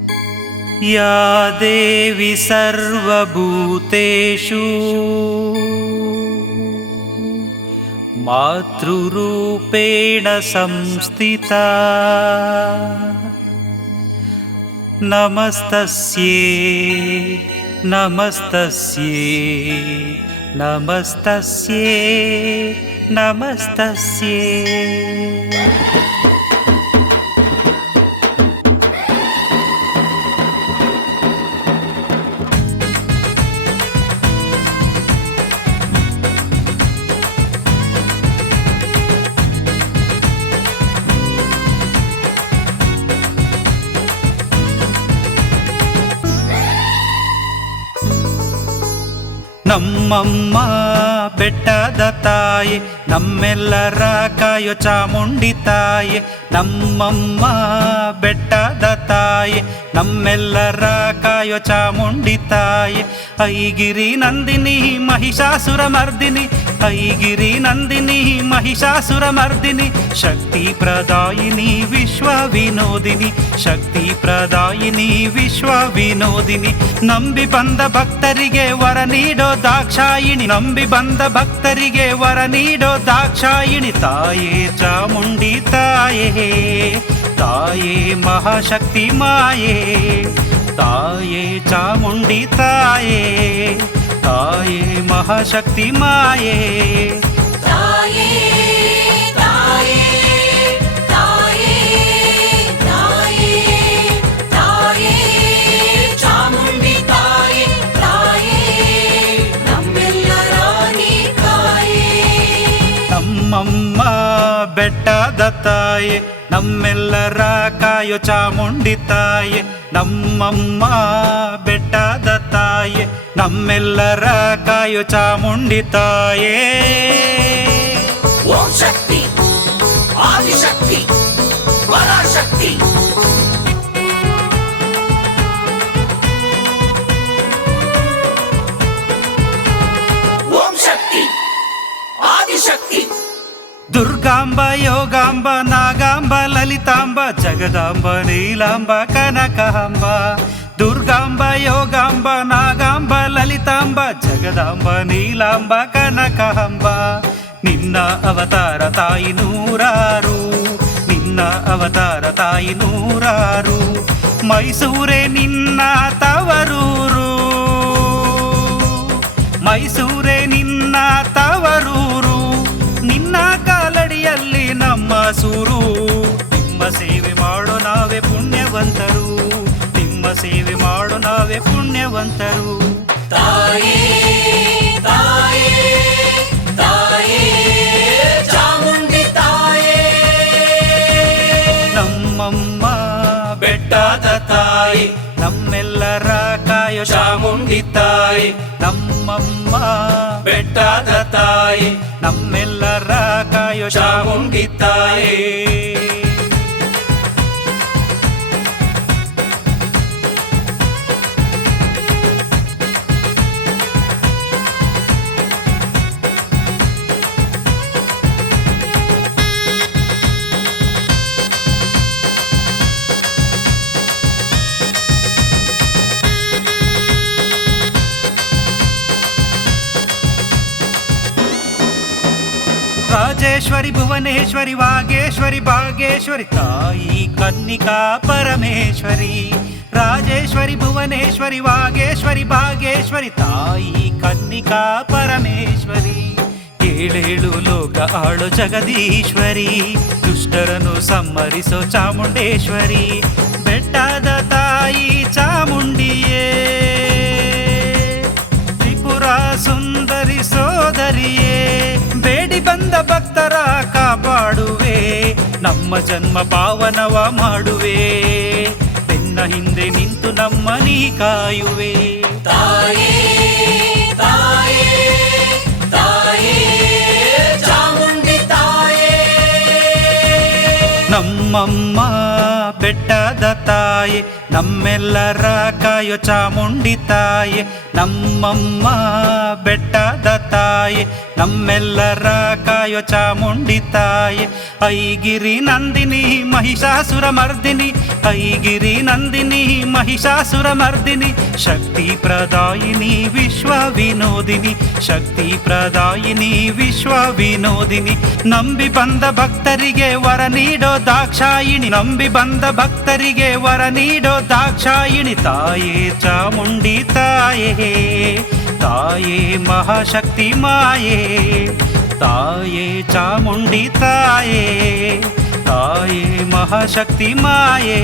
या देवी सर्वभूतेषु मातृरूपेण संस्थिता नमस्तस्यै नमस्तस्यै नमस्तस्यै नमस्तस्यै। ನಮ್ಮಮ್ಮ ಬೆಟ್ಟದ ತಾಯಿ ನಮ್ಮೆಲ್ಲರ ಕಾಯೋ ಚಾಮುಂಡಿ ತಾಯಿ, ನಮ್ಮಮ್ಮ ಬೆಟ್ಟದ ತಾಯಿ ನಮ್ಮೆಲ್ಲರ ಕಾಯೋ ಚಾಮುಂಡಿ ತಾಯಿ, ಐಗಿರಿ ನಂದಿನಿ ಮಹಿಷಾಸುರ ಮರ್ದಿನಿ, ಐಗಿರಿ ನಂದಿನಿ ಮಹಿಷಾಸುರ ಮರ್ದಿನಿ, ಶಕ್ತಿ ಪ್ರದಾಯಿನಿ ವಿಶ್ವ ವಿನೋದಿನಿ, ಶಕ್ತಿ ಪ್ರದಾಯಿನಿ ವಿಶ್ವ ವಿನೋದಿನಿ, ನಂಬಿ ಬಂದ ಭಕ್ತರಿಗೆ ವರ ನೀಡೋ ದಾಕ್ಷಾಯಿಣಿ, ನಂಬಿ ಬಂದ ಭಕ್ತರಿಗೆ ವರ ನೀಡೋ ದಾಕ್ಷಾಯಿಣಿ, ತಾಯೇ ಚಾಮುಂಡಿ ತಾಯೇ ತಾಯೇ ಮಹಾಶಕ್ತಿ ಮಾಯೇ, ತಾಯೇ ಚಾಮುಂಡಿ ತಾಯೇ ತಾಯೇ ಮಹಾಶಕ್ತಿ ಮಾಯೇ, ತಾಯೇ ತಾಯೇ ತಾಯೇ ತಾಯೇ ತಾಯೇ ಚಾಮುಂಡಿ ತಾಯೇ ತಾಯೇ ನಮ್ಮೆಲ್ಲರ ನೀ ಕಾಯೇ, ನಮ್ಮಮ್ಮ ಬೆಟ್ಟದ ತಾಯೇ ನಮ್ಮೆಲ್ಲರ ಕಾಯೋ ಚಾಮುಂಡಿ ತಾಯೇ, ನಮ್ಮಮ್ಮ ಬೆಟ್ಟದ ತಾಯೇ ನಮ್ಮೆಲ್ಲರ ಕಾಯೋ ಚಾಮುಂಡಿ ತಾಯೇ. ಓಂ ಶಕ್ತಿ ಆದಿಶಕ್ತಿ ಪರಾಶಕ್ತಿ, ಓಂ ಶಕ್ತಿ ಆದಿಶಕ್ತಿ, ದುರ್ಗಾಂಬ ಯೋಗಾಂಬ ನಾಗಾಂಬ ಲಲಿತಾಂಬ ಜಗದಾಂಬ ನೀಲಾಂಬ ಕನಕಾಂಬ, ದುರ್ಗಾಂಬ ಯೋಗಾಂಬ ನಾಗಾಂಬ ಲಲಿತಾಂಬ ಜಗದಾಂಬ ನೀಲಾಂಬ ಕನಕಾಂಬ, ನಿನ್ನ ಅವತಾರ ತಾಯಿ ನೂರಾರು, ನಿನ್ನ ಅವತಾರ ತಾಯಿ ನೂರಾರು, ಮೈಸೂರೇ ನಿನ್ನ ತವರೂರು, ಮೈಸೂರೇ ನಿನ್ನ ತವರೂರು, ನಿನ್ನ ಕಾಲಡಿಯಲ್ಲಿ ನಮ್ಮ ಸೂರು, ನಿಮ್ಮ ಸೇವೆ ಮಾಡೋ ನಾವೇ ಪುಣ್ಯವಂತರು, ನಿಮ್ಮ ಸೇವೆ ಮಾಡೋ ನಾವೇ ಪುಣ್ಯವಂತರು. ತಾಯೇ ತಾಯೇ ತಾಯೇ ಚಾಮುಂಡಿ ತಾಯೇ, ನಮ್ಮಮ್ಮ ಬೆಟ್ಟದ ತಾಯಿ ನಮ್ಮೆಲ್ಲರ ಕಾಯೋ ಚಾಮುಂಡಿ ತಾಯಿ, ನಮ್ಮಮ್ಮ ಬೆಟ್ಟದ ತಾಯಿ ನಮ್ಮೆಲ್ಲರ ಕಾಯೋ ಚಾಮುಂಡಿ ತಾಯಿ. ರಾಜೇಶ್ವರಿ ಭುವನೇಶ್ವರಿ ವಾಗೇಶ್ವರಿ ಭಾಗೇಶ್ವರಿ ತಾಯಿ ಕನ್ನಿಕಾ ಪರಮೇಶ್ವರಿ, ರಾಜೇಶ್ವರಿ ಭುವನೇಶ್ವರಿ ವಾಗೇಶ್ವರಿ ಭಾಗೇಶ್ವರಿ ತಾಯಿ ಕನ್ನಿಕಾ ಪರಮೇಶ್ವರಿ, ಏಳೇಳು ಲೋಕ ಆಳು ಜಗದೀಶ್ವರಿ, ದುಷ್ಟರನ್ನು ಸಂಹರಿಸೋ ಚಾಮುಂಡೇಶ್ವರಿ, ಬೆಟ್ಟದ ತಾಯಿ ಚಾಮುಂಡಿಯೇ ತ್ರಿಪುರ ಸುಂದರಿ ಸೋದರಿಯೇ, ಬೇಡಿ ಬಂದ ಭಕ್ತರ ಕಾಪಾಡುವೆ, ನಮ್ಮ ಜನ್ಮ ಪಾವನವ ಮಾಡುವೆ, ಬೆನ್ನ ಹಿಂದೆ ನಿಂತು ನಮ್ಮ ನೀ ಕಾಯುವೆ. ತಾಯೇ ತಾಯೇ ತಾಯೇ ಚಾಮುಂಡಿ ತಾಯೇ, ನಮ್ಮಮ್ಮ ಬೆಟ್ಟದ ತಾಯಿ ನಮ್ಮೆಲ್ಲರ ಕಾಯೋ ಚಾಮುಂಡಿ ತಾಯೆ ನಮ್ಮಮ್ಮ ಬೆಟ್ಟದ ತಾಯೆ ನಮ್ಮೆಲ್ಲರ ಕಾಯೋ ಚಾಮುಂಡಿ ತಾಯೆ ಐಗಿರಿ ನಂದಿನಿ ಮಹಿಷಾಸುರ ಮರ್ದಿನಿ ಐಗಿರಿ ನಂದಿನಿ ಮಹಿಷಾಸುರ ಮರ್ದಿನಿ ಶಕ್ತಿ ಪ್ರದಾಯಿನಿ ವಿಶ್ವ ವಿನೋದಿನಿ ಶಕ್ತಿ ಪ್ರದಾಯಿನಿ ವಿಶ್ವ ವಿನೋದಿನಿ ನಂಬಿ ಬಂದ ಭಕ್ತರಿಗೆ ವರ ನೀಡೋ ದಾಕ್ಷಾಯಿಣಿ ನಂಬಿ ಬಂದ ಭಕ್ತರಿಗೆ ವರ ನೀಡೋ ದಾಕ್ಷಾಯಿಣಿ ತಾಯೇ ಚಾಮುಂಡಿ ತಾಯೇ ತಾಯೇ ಮಹಾಶಕ್ತಿ ಮಾಯೇ ತಾಯೇ ಚಾಮುಂಡಿ ತಾಯೇ ತಾಯೇ ಮಹಾಶಕ್ತಿ ಮಾಯೇ